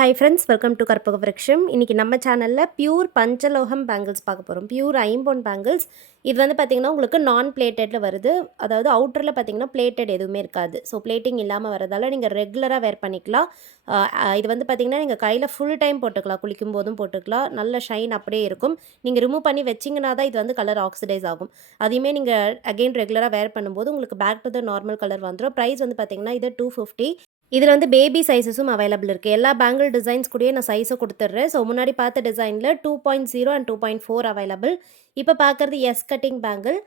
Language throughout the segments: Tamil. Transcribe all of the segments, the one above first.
ஹாய் ஃப்ரெண்ட்ஸ், வெல்கம் டு கற்பக விருட்சம். இன்றைக்கி நம்ம சேனலில் பியூர் பஞ்சலோகம் பேங்கிள்ஸ் பார்க்க போகிறோம். பியூர் ஐம்பொன் பேங்கிள்ஸ். இது வந்து பார்த்திங்கன்னா உங்களுக்கு நான் பிளேட்டடில் வருது. அதாவது அவுட்டரில் பார்த்திங்கன்னா பிளேட்டட் எதுவுமே இருக்காது. ஸோ பிளேட்டிங் இல்லாமல் வரதால் நீங்கள் ரெகுலராக வேர் பண்ணிக்கலாம். இது வந்து பார்த்திங்கன்னா நீங்கள் கையில் ஃபுல் டைம் போட்டுக்கலாம், குளிக்கும் போதும் போட்டுக்கலாம். நல்ல ஷைன் அப்படியே இருக்கும். நீங்கள் ரிமூவ் பண்ணி வச்சிங்கன்னா தான் இது வந்து கலர் ஆக்சிடைஸ் ஆகும். அதையுமே நீங்கள் அகெயின் ரெகுலராக வேர் பண்ணும்போது உங்களுக்கு back to the normal colour வந்துடும். ப்ரைஸ் வந்து பார்த்திங்கன்னா இது 250. இதில் வந்து பேபி சைஸஸும் அவைலபிள் இருக்குது. எல்லா பேங்கிள் டிசைன்ஸ் கூடயே நான் சைஸை கொடுத்துட்றேன். ஸோ முன்னாடி பார்த்த டிசைனில் 2.0 அண்ட் 2.4 அவைலபிள். இப்போ பார்க்குறது எஸ் கட்டிங் பேங்கிள்.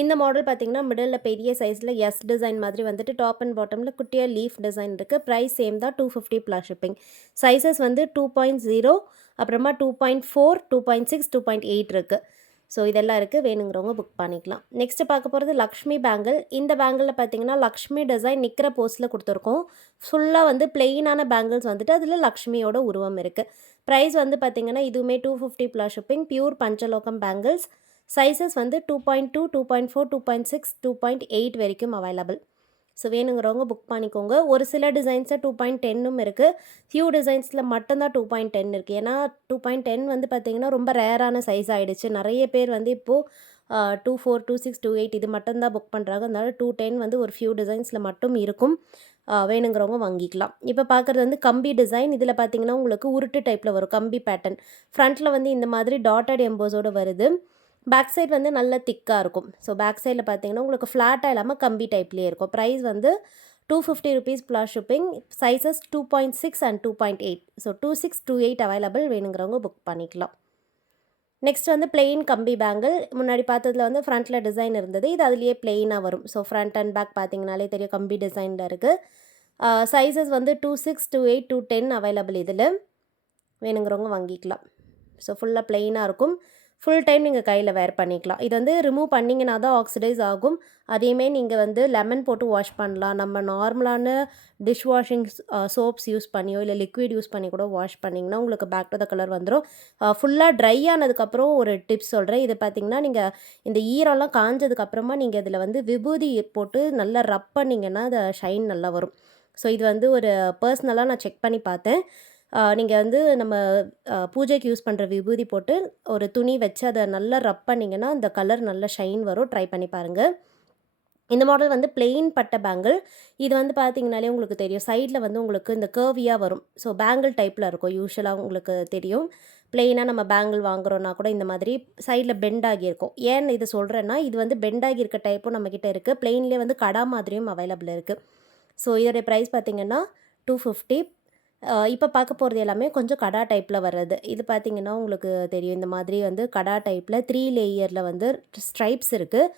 இந்த மாடல் பார்த்திங்கன்னா மிடில் பெரிய சைஸில் எஸ் டிசைன் மாதிரி வந்துட்டு டாப் அண்ட் பாட்டமில் குட்டியாக லீஃப் டிசைன் இருக்குது. ப்ரைஸ் சேம் தான், 250 ப்ளஸ் ஷிப்பிங். சைஸஸ் வந்து 2.0, அப்புறமா 2.4, 2.6, 2.8 இருக்குது. ஸோ இதெல்லாம் இருக்குது, வேணுங்கிறவங்க புக் பண்ணிக்கலாம். நெக்ஸ்ட்டு பார்க்க போகிறது லக்ஷ்மி பேங்கிள். இந்த பேங்கிளில் பார்த்தீங்கன்னா லக்ஷ்மி டிசைன் நிற்கிற போஸ்ட்டில் கொடுத்துருக்கோம். ஃபுல்லாக வந்து பிளெயினான பேங்கிள்ஸ் வந்துட்டு அதில் லக்ஷ்மியோட உருவம் இருக்குது. ப்ரைஸ் வந்து பார்த்திங்கன்னா இதுவுமே 250 ப்ளஸ் ஷிப்பிங். பியூர் பஞ்சலோகம் பேங்கிள்ஸ். சைஸஸ் வந்து 2.2, 2.4, 2.6, 2.8 வரைக்கும் அவைலபிள். ஸோ வேணுங்கிறவங்க புக் பண்ணிக்கோங்க. ஒரு சில டிசைன்ஸில் 2.10ம் இருக்குது. ஃபியூ டிசைன்ஸில் மட்டும்தான் 2.10 இருக்குது. ஏன்னா 2.10 வந்து பார்த்திங்கன்னா ரொம்ப ரேரான சைஸ் ஆகிடுச்சு. நிறைய பேர் வந்து இப்போது 24, 26, 28 இது மட்டும்தான் புக் பண்ணுறாங்க. அதனால் 210 வந்து ஒரு ஃபியூ டிசைன்ஸில் மட்டும் இருக்கும். வேணுங்கிறவங்க வாங்கிக்கலாம். இப்போ பார்க்குறது வந்து கம்பி டிசைன். இதில் பார்த்திங்கன்னா உங்களுக்கு உருட்டு டைப்பில் வரும், கம்பி பேட்டர்ன். ஃப்ரண்ட்டில் வந்து இந்த மாதிரி டாட்டட் எம்போஸோடு வருது. பேக் சைட் வந்து நல்ல திக்காக இருக்கும். ஸோ பேக் சைடில் பார்த்தீங்கன்னா உங்களுக்கு ஃப்ளாட்டாக இல்லாமல் கம்பி டைப்லேயே இருக்கும். ப்ரைஸ் வந்து 250 rupees plus shipping. Sizes 2.6 and 2.8. So 26, 28 available. வேணுங்கிறவங்க புக் பண்ணிக்கலாம். நெக்ஸ்ட் வந்து பிளெயின் கம்பி பேங்கிள். முன்னாடி பார்த்ததில் வந்து ஃப்ரண்ட்டில் டிசைன் இருந்தது. இது அதுலேயே பிளெயினாக வரும். ஸோ ஃப்ரண்ட் அண்ட் பேக் பார்த்தீங்கனாலே தெரியும், கம்பி டிசைனில் இருக்குது. சைஸஸ் வந்து 26, 28, 210 அவைலபிள். இதில் வேணுங்கிறவங்க வாங்கிக்கலாம். ஸோ ஃபுல்லாக பிளெயினாக இருக்கும். ஃபுல் டைம் நீங்கள் கையில் வேர் பண்ணிக்கலாம். இது வந்து ரிமூவ் பண்ணிங்கன்னா தான் ஆக்சிடைஸ் ஆகும். அதையுமே நீங்கள் வந்து லெமன் போட்டு வாஷ் பண்ணலாம். நம்ம நார்மலான டிஷ் வாஷிங் சோப்ஸ் யூஸ் பண்ணியோ இல்லை லிக்விட் யூஸ் பண்ணி கூட வாஷ் பண்ணிங்கன்னா உங்களுக்கு பேக் டு த கலர் வந்துடும். ஃபுல்லாக ட்ரை ஆனதுக்கப்புறம் ஒரு டிப்ஸ் சொல்கிறேன். இது பார்த்திங்கன்னா நீங்கள் இந்த ஈரம்லாம் காஞ்சதுக்கப்புறமா நீங்கள் இதில் வந்து விபூதி போட்டு நல்லா ரப் பண்ணிங்கன்னா அது ஷைன் நல்லா வரும். ஸோ இது வந்து ஒரு பர்சனலாக நான் செக் பண்ணி பார்த்தேன். நீங்கள் வந்து நம்ம பூஜைக்கு யூஸ் பண்ணுற விபூதி போட்டு ஒரு துணி வச்சு அதை நல்லா ரப் பண்ணிங்கன்னா அந்த கலர் நல்ல ஷைன் வரும். ட்ரை பண்ணி பாருங்கள். இந்த மாடல் வந்து பிளெயின் பட்டை பேங்கிள். இது வந்து பார்த்திங்கனாலே உங்களுக்கு தெரியும், சைடில் வந்து உங்களுக்கு இந்த கர்வியாக வரும். ஸோ பேங்கிள் டைப்பில் இருக்கும். யூஸ்வலாக உங்களுக்கு தெரியும், பிளெயினாக நம்ம பேங்கிள் வாங்குகிறோன்னா கூட இந்த மாதிரி சைடில் பெண்ட் ஆகியிருக்கும். ஏன் இதை சொல்கிறேன்னா, இது வந்து பெண்ட் ஆகியிருக்க டைப்பும் நம்மக்கிட்ட இருக்குது. பிளெயின்லேயே வந்து கடா மாதிரியும் அவைலபிள் இருக்குது. ஸோ இதோடைய ப்ரைஸ் பார்த்திங்கன்னா 250. இப்போ பார்க்க போகிறது எல்லாமே கொஞ்சம் கடா டைப்பில் வர்றது. இது பார்த்திங்கன்னா உங்களுக்கு தெரியும், இந்த மாதிரி வந்து கடா டைப்பில் 3 லேயரில் வந்து ஸ்ட்ரைப்ஸ் இருக்குது.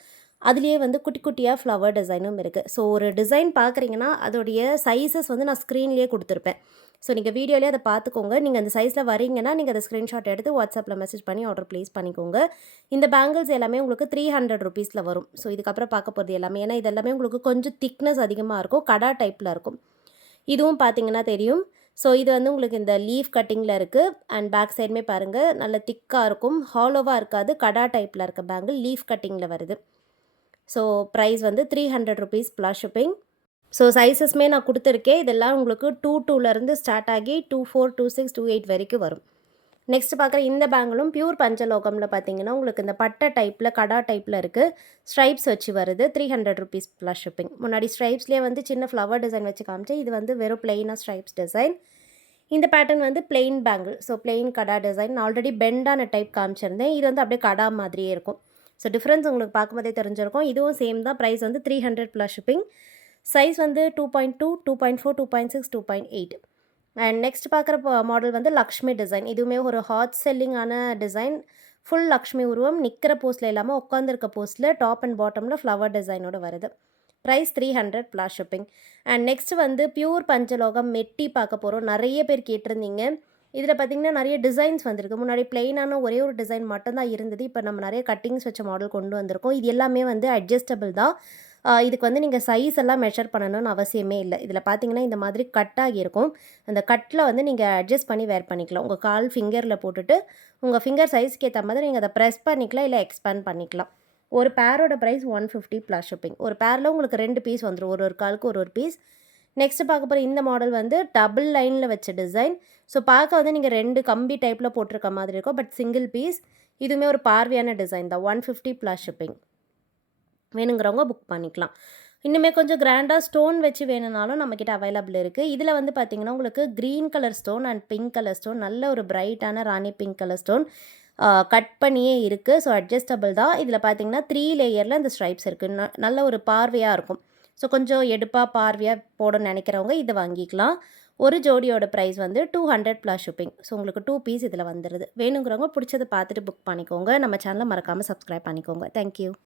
அதுலேயே வந்து குட்டி குட்டியாக ஃப்ளவர் டிசைனும் இருக்குது. ஸோ ஒரு டிசைன் பார்க்குறீங்கன்னா அதோடைய சைஸஸ் வந்து நான் ஸ்க்ரீன்லேயே கொடுத்துருப்பேன். ஸோ நீங்கள் வீடியோலேயே அதை பார்த்துக்கோங்க. நீங்கள் அந்த சைஸில் வரீங்கன்னா நீங்கள் அதை ஸ்க்ரீன்ஷாட் எடுத்து வாட்ஸ்அப்பில் மெசேஜ் பண்ணி ஆர்டர் ப்ளேஸ் பண்ணிக்கோங்க. இந்த பேங்கிள்ஸ் எல்லாமே உங்களுக்கு 300 ருபீஸில் வரும். ஸோ இதுக்கப்புறம் பார்க்க போகிறது எல்லாமே, ஏன்னா இது எல்லாமே உங்களுக்கு கொஞ்சம் திக்னஸ் அதிகமாக இருக்கும், கடா டைப்பில் இருக்கும். இதுவும் பார்த்திங்கன்னா தெரியும். ஸோ இது வந்து உங்களுக்கு இந்த லீஃப் கட்டிங்கில் இருக்குது. அண்ட் பேக் சைடுமே பாருங்கள் நல்ல திக்காக இருக்கும், ஹாலோவாக இருக்காது. கடா டைப்பில் இருக்க பேங்கிள் லீஃப் கட்டிங்கில் வருது. ஸோ ப்ரைஸ் வந்து 300 ருபீஸ் ப்ளஸ் ஷிப்பிங். ஸோ சைஸஸ்மே நான் கொடுத்துருக்கேன். இதெல்லாம் உங்களுக்கு 2.2லேருந்து ஸ்டார்ட் ஆகி 2.4, 2.6, 2.8 வரைக்கும் வரும். நெக்ஸ்ட் பார்க்குற இந்த பேங்கிளும் பியூர் பஞ்சலோகமில் பார்த்தீங்கன்னா உங்களுக்கு இந்த பட்டை டைப்பில் கடா டைப்பில் இருக்குது. ஸ்ட்ரைப்ஸ் வச்சு வருது. 300 ருபீஸ் ப்ளஸ் ஷிப்பிங். முன்னாடி ஸ்ட்ரைப்ஸ்லேயே வந்து சின்ன ஃப்ளவர் டிசைன் வச்சு காமிச்சேன். இது வந்து வெறும் பிளெயினாக ஸ்ட்ரைப்ஸ் டிசைன். இந்த பேட்டர்ன் வந்து பிளெயின் பேங்கிள். ஸோ பிளெயின் கடா டிசைன். நான் ஆல்ரெடி பெண்டான டைப் காமிச்சிருந்தேன். இது வந்து அப்படியே கடா மாதிரியே இருக்கும். ஸோ டிஃப்ரென்ஸ் உங்களுக்கு பார்க்கும்போதே தெரிஞ்சிருக்கும். இதுவும் சேம் தான். ப்ரைஸ் வந்து 300 ப்ளஸ் ஷிப்பிங். சைஸ் வந்து 2.2, 2.4, 2.6, 2.8. அண்ட் நெக்ஸ்ட் பார்க்குற மாடல் வந்து லக்ஷ்மி டிசைன். இதுவுமே ஒரு ஹாட் செல்லிங்கான டிசைன். ஃபுல் லக்ஷ்மி உருவம் நிற்கிற போஸ்ட்டில் இல்லாமல் உட்காந்துருக்க போஸ்ட்டில் டாப் அண்ட் பாட்டமில் ஃப்ளவர் டிசைனோடு வருது. Price 300 plus shipping. And next வந்து பியூர் பஞ்சலோகம் மெட்டி பார்க்க போகிறோம். நிறைய பேர் கேட்டிருந்தீங்க. இதில் பார்த்திங்கன்னா நிறைய டிசைன்ஸ் வந்திருக்கு. முன்னாடி பிளெயினான ஒரே ஒரு டிசைன் மட்டும்தான் இருந்தது. இப்போ நம்ம நிறைய கட்டிங்ஸ் வச்ச மாடல் கொண்டு வந்திருக்கோம். இது எல்லாமே வந்து அட்ஜஸ்டபிள் தான். இதுக்கு வந்து நீங்கள் சைஸ் எல்லாம் மெஷர் பண்ணணும்னு அவசியமே இல்லை. இதில் பார்த்தீங்கன்னா இந்த மாதிரி கட் ஆகியிருக்கும். அந்த கட்டில் வந்து நீங்கள் அட்ஜஸ்ட் பண்ணி வேர் பண்ணிக்கலாம். உங்கள் கால் ஃபிங்கரில் போட்டுட்டு உங்கள் ஃபிங்கர் சைஸ்க்கு ஏற்ற மாதிரி நீங்கள் அதை ப்ரெஸ் பண்ணிக்கலாம், இல்லை எக்ஸ்பேண்ட் பண்ணிக்கலாம். ஒரு பேரோட ப்ரைஸ் 150 ப்ளஸ் ஷிப்பிங். ஒரு பேரில் உங்களுக்கு 2 பீஸ் வந்துடும். ஒரு காலுக்கு ஒரு பீஸ். நெக்ஸ்ட்டு பார்க்க போகிற இந்த மாடல் வந்து டபுள் லைனில் வச்ச டிசைன். ஸோ பார்க்க வந்து நீங்கள் 2 கம்பி டைப்பில் போட்டிருக்க மாதிரி இருக்கும். But single piece. இதுவுமே ஒரு பார்வையான டிசைன் தான். 150 ப்ளஸ் ஷிப்பிங். வேணுங்கிறவங்க புக் பண்ணிக்கலாம். இன்னுமே கொஞ்சம் கிராண்டாக ஸ்டோன் வச்சு வேணும்னாலும் நம்மக்கிட்ட அவைலபிள் இருக்குது. இதில் வந்து பார்த்திங்கன்னா உங்களுக்கு green colour stone and pink colour stone, நல்ல ஒரு பிரைட்டான ராணி பிங்க் கலர் ஸ்டோன் கட் பண்ணியே இருக்குது. ஸோ அட்ஜஸ்டபிள் தான். இதில் பார்த்தீங்கன்னா 3 லேயரில் இந்த ஸ்ட்ரைப்ஸ் இருக்குது. நல்ல ஒரு பார்வையாக இருக்கும். ஸோ கொஞ்சம் எடுப்பாக பார்வையாக போடணும்னு நினைக்கிறவங்க இதை வாங்கிக்கலாம். ஒரு ஜோடியோட ப்ரைஸ் வந்து 200 ப்ளஸ் ஷிப்பிங். ஸோ உங்களுக்கு 2 பீஸ் இதில் வந்துடுது. வேணுங்கிறவங்க பிடிச்சதை பார்த்துட்டு புக் பண்ணிக்கோங்க. நம்ம சேனலை மறக்காமல் சப்ஸ்கிரைப் பண்ணிக்கோங்க. தேங்க்யூ.